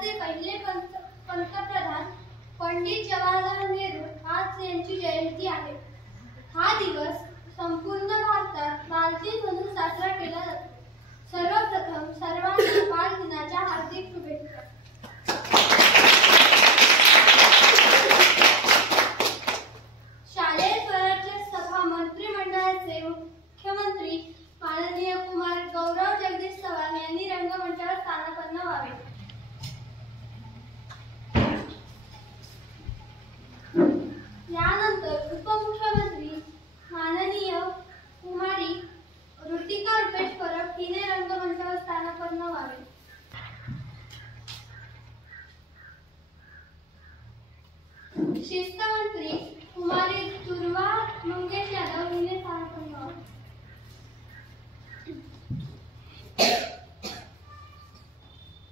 भारताचे पहिले पंतप्रधान पंडित जवाहरलाल नेहरू आज यांची जयंती आहे। हा दिवस संपूर्ण भारतात बालदिन म्हणून साजरा केला जातो। सर्वप्रथम सर्वांना बालदिनाच्या हार्दिक शुभेच्छा। शालेय स्वराज्य सभा मंत्रिमंडळाचे मुख्यमंत्री माननीय कुमार गौरव जगदीश चव्हाण यांनी रंगमंचावर स्थानापन्न व्हावे। यानंतर उपमुख्यमंत्री माननीय कुमारी ऋतिका रुपेश परब हिने रंगमंचावर स्थानापन्न व्हावे। शिस्त मंत्री कुमारी दुर्वा मंगेश यादव हिने स्थानापन्न व्हावे।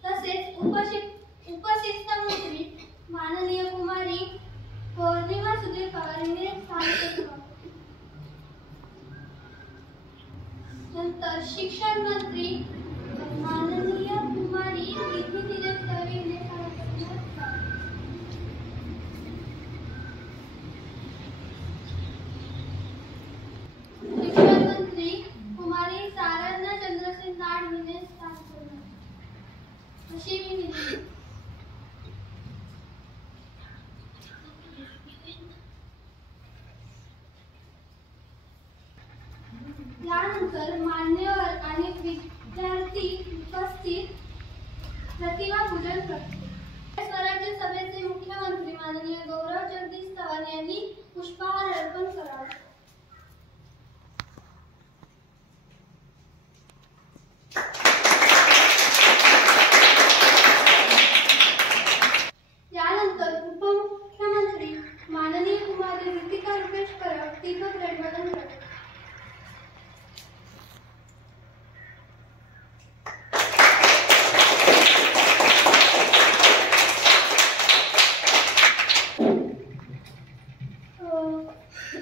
तसेच उपशिस्त मंत्री माननीय कुमारी पौर्णिमा सुधीर पवार हिने स्थानापन्न व्हावे। नंतर शिक्षण मंत्री माननीय कुमारी निधी निलेश दवे हिने स्थानापन्न व्हावे। शिक्षण मंत्री कुमारी सारण्या चंद्रसेन लाड हिने स्थानापन्न व्हावे अशी मी विनंती। यानंतर मान्यवर आणि विद्यार्थी उपस्थित प्रतिभा पूजन करतील। स्वराज्य सभेचे मुख्यमंत्री माननीय गौरव जगदीश चव्हाण यांनी पुष्पहार अर्पण करावा। यानंतर उपमुख्यमंत्री माननीय कुमारी ऋतिका रुपेश परब दीपक प्रज्वलन करतील।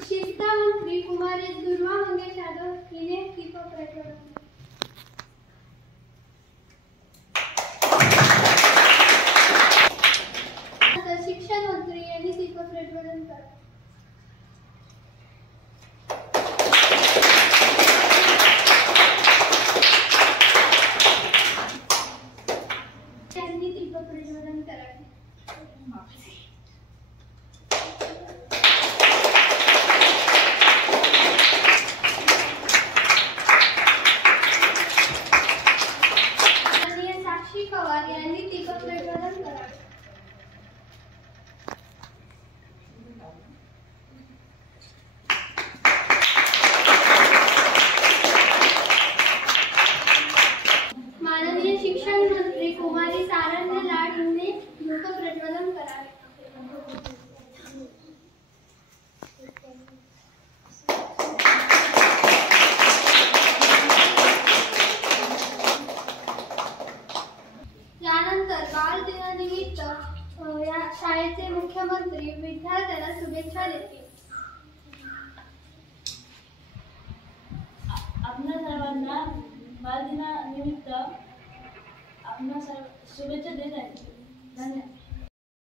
शिक्षा मंत्री कुमारी दुर्वा मंगेश यादव हिने दीपक प्रज्वलन। शिक्षण मंत्री यांनी दीपक प्रज्वलन करा। यांनी दीपक प्रज्वलन करावे। पवार यांनी दीपक प्रज्वलन करावे। माननीय शिक्षण मंत्री कुमारी सारण्या लाड हिने दीपक प्रज्वलन करावे। यानंतर बालदिनानिमित्त या शाळेचे मुख्यमंत्री विद्यार्थ्यांना शुभेच्छा देतील। आपल्या सर्वांना बालदिनानिमित्त शुभेच्छा देत आहेत। धन्यवाद।